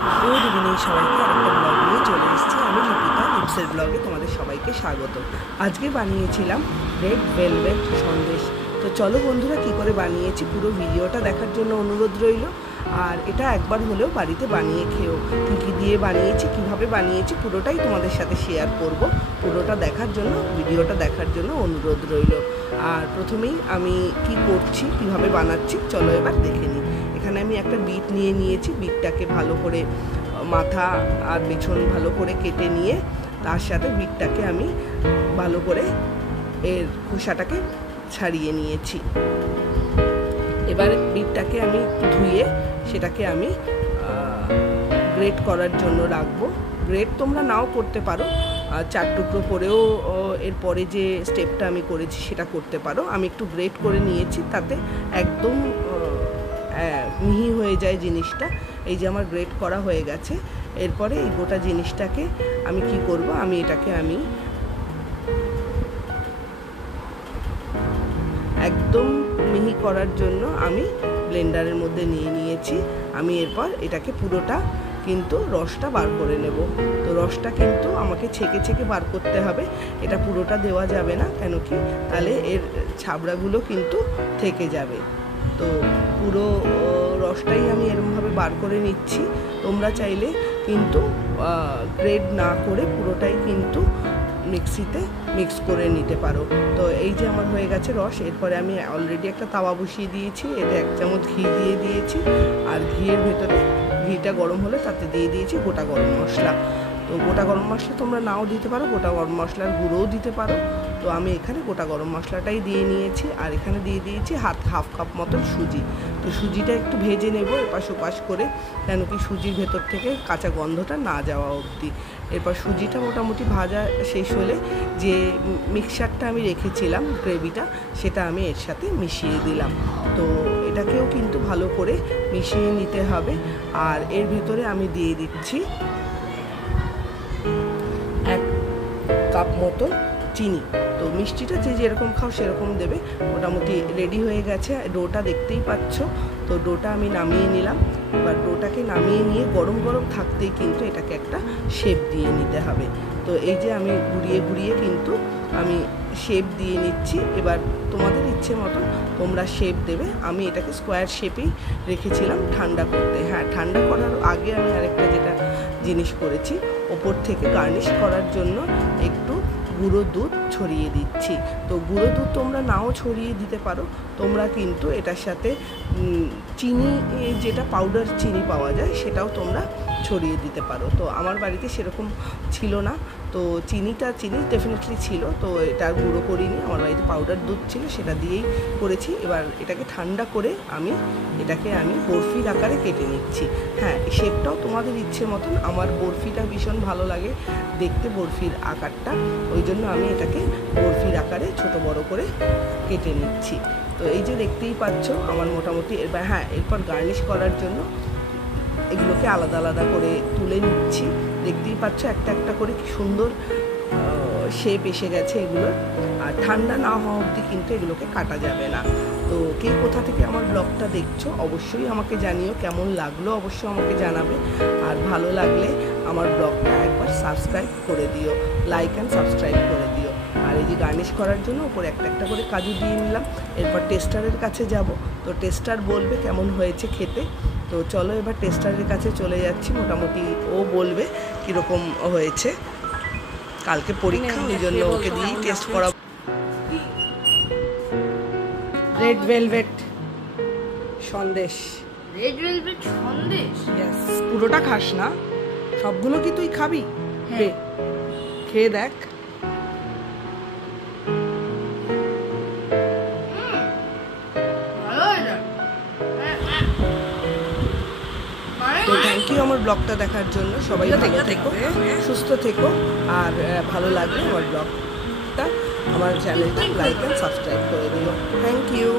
Good evening সবাইকে আরেকটা blog নিয়ে চলে এসেছি আমি লিপিকা লিপসের ব্লগে তোমাদের সবাইকে স্বাগত। আজকে বানিয়েছিলাম রেড ভেলভেট সন্দেশ। তো চলো বন্ধুরা কী করে বানিয়েছি পুরো ভিডিওটা দেখার জন্য অনুরোধ রইল। আর এটা একবার হলেও বাড়িতে বানিয়ে খেও। কী কী দিয়ে বানিয়েছি, কীভাবে বানিয়েছি পুরোটাই তোমাদের সাথে শেয়ার করব। পুরোটা দেখার জন্য, ভিডিওটা দেখার জন্য অনুরোধ রইল। আর প্রথমেই আমি কি করছি, কিভাবে বানাচ্ছি চলো এবার দেখে নিই। এখানে আমি একটা বিট নিয়ে নিয়েছি। বিটটাকে ভালো করে মাথা আর পেছন ভালো করে কেটে নিয়ে তার সাথে বিটটাকে আমি ভালো করে এর খোসাটাকে ছাড়িয়ে নিয়েছি। এবার বিটটাকে আমি ধুয়ে সেটাকে আমি গ্রেট করার জন্য রাখবো। গ্রেট তোমরা নাও করতে পারো, 4 টুকরো করেও এরপরে যে স্টেপটা আমি করেছি সেটা করতে পারো। আমি একটু গ্রেট করে নিয়েছি, তাতে একদম মিহি হয়ে যায় জিনিসটা। এই যে আমার গ্রেট করা হয়ে গেছে। এরপরে এই গোটা জিনিসটাকে আমি কি করব, আমি এটাকে আমি একদম মিহি করার জন্য আমি ব্লেন্ডারের মধ্যে নিয়ে নিয়েছি। আমি এরপর এটাকে পুরোটা কিন্তু রসটা বার করে নেব। তো রসটা কিন্তু আমাকে ছেঁকে ছেঁকে বার করতে হবে, এটা পুরোটা দেওয়া যাবে না, কেন কি তাহলে এর ছাবড়াগুলো কিন্তু থেকে যাবে। তো পুরো রসটাই আমি এরকমভাবে বার করে নিচ্ছি। তোমরা চাইলে কিন্তু গ্রেড না করে পুরোটাই কিন্তু মিক্সিতে মিক্স করে নিতে পারো। তো এই যে আমার হয়ে গেছে রস। এরপরে আমি অলরেডি একটা তাওয়া বসিয়ে দিয়েছি, এতে 1 চামচ ঘি দিয়ে দিয়েছি। আর ঘিয়ের ভেতরে ঘিটা গরম হলে তাতে দিয়ে দিয়েছি গোটা গরম মশলা। তো গোটা গরম মশলা তোমরা নাও দিতে পারো, গোটা গরম মশলার গুঁড়োও দিতে পারো। তো আমি এখানে গোটা গরম মশলাটাই দিয়ে নিয়েছি। আর এখানে দিয়ে দিয়েছি হাফ কাপ মতন সুজি। তো সুজিটা একটু ভেজে নেব এপাশ ওপাশ করে, কেন কি সুজির ভেতর থেকে কাঁচা গন্ধটা না যাওয়া অবধি। এরপর সুজিটা মোটামুটি ভাজা শেষ হলে যে মিক্সচারটা আমি রেখেছিলাম গ্রেভিটা, সেটা আমি এর সাথে মিশিয়ে দিলাম। তো এটাকেও কিন্তু ভালো করে মিশিয়ে নিতে হবে। আর এর ভেতরে আমি দিয়ে দিচ্ছি 1 কাপ মতো চিনি। তো মিষ্টিটা যে যেরকম খাও সেরকম দেবে। মোটামুটি রেডি হয়ে গেছে, ডোটা দেখতেই পাচ্ছ। তো ডোটা আমি নামিয়ে নিলাম। এবার ডোটাকে নামিয়ে নিয়ে গরম গরম থাকতেই কিন্তু এটাকে একটা শেপ দিয়ে নিতে হবে। তো এই যে আমি ঘুরিয়ে ঘুরিয়ে কিন্তু আমি শেপ দিয়ে নিচ্ছি। এবার তোমাদের ইচ্ছে মতন তোমরা শেপ দেবে। আমি এটাকে স্কোয়ার শেপেই রেখেছিলাম ঠান্ডা করতে। হ্যাঁ, ঠান্ডা করার আগে আমি আরেকটা যেটা জিনিস করেছি, ওপর থেকে গার্নিশ করার জন্য একটু গুঁড়ো দুধ ছড়িয়ে দিচ্ছি। তো গুঁড়ো দুধ তোমরা নাও ছড়িয়ে দিতে পারো। তোমরা কিন্তু এটার সাথে চিনি, যেটা পাউডার চিনি পাওয়া যায় সেটাও তোমরা ছড়িয়ে দিতে পারো। তো আমার বাড়িতে সেরকম ছিল না, তো চিনি ডেফিনেটলি ছিল, তো এটা গুঁড়ো করিনি। আমার বাড়িতে পাউডার দুধ ছিল, সেটা দিয়েই করেছি। এবার এটাকে ঠান্ডা করে আমি বরফির আকারে কেটে নিচ্ছি। হ্যাঁ, শেপটাও তোমাদের ইচ্ছে মতন। আমার বরফিটা ভীষণ ভালো লাগে দেখতে, বরফির আকারটা, ওই জন্য আমি এটাকে বরফির আকারে ছোট বড় করে কেটে নিচ্ছি। তো এই যে দেখতেই পাচ্ছ আমার মোটামুটি। এরপর গার্নিশ করার জন্য এগুলোকে আলাদা আলাদা করে তুলে নিচ্ছি। দেখতেই পাচ্ছ একটা একটা করে কি সুন্দর শেপ এসে গেছে এগুলোর। আর ঠান্ডা না হওয়া অবধি কিন্তু এগুলোকে কাটা যাবে না। তো কে কোথা থেকে আমার ব্লগটা দেখছো অবশ্যই আমাকে জানিও, কেমন লাগলো অবশ্যই আমাকে জানাবে। আর ভালো লাগলে আমার ব্লগটা একবার সাবস্ক্রাইব করে দিও, লাইক অ্যান্ড সাবস্ক্রাইব করে দিও। আর এই যে গার্নিশ করার জন্য ওপরে একটা একটা করে কাজু দিয়ে নিলাম। এরপর টেস্টারের কাছে যাব। তো টেস্টার বলবে কেমন হয়েছে খেতে। তো চলো এবার টেস্টারের কাছে চলে যাচ্ছি। মোটামুটি ও বলবে কীরকম হয়েছে। কালকে পরীক্ষা, ওই জন্য ওকে দিয়েই টেস্ট করা। Red velvet Sandesh. Red velvet Sandesh? Yes. পুরোটা খাস না, সবগুলো কি তুই খাবি? হ্যাঁ। খেয়ে দেখ। তো থ্যাংক ইউ আমার ব্লগটা দেখার জন্য। সবাই ভালো থেকো, সুস্থ থেকো। আর ভালো লাগলে আমার ব্লগটা, আমার চ্যানেলটা লাইক অ্যান্ড সাবস্ক্রাইব করে দিও। Thank you.